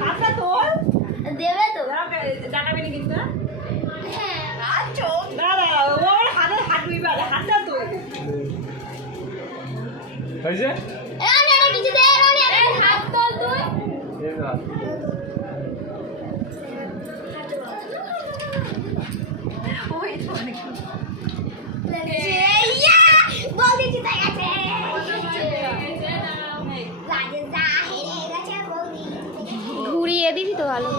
হাতটা তোল দেবে তো দেখাবি না কিন্তু আচ্ছা দাদা ও আমার হাতে হাত ধুইবে হাতটা তোল হয়েছে এখানে একটা কিছু দে এখানে হাত তোল তুই ওই তো অনেক ইয়া বল দিছি তাই আছে রাজা যা হেরে গেছে বল দি ঘুরিয়ে দিবি তো ভালো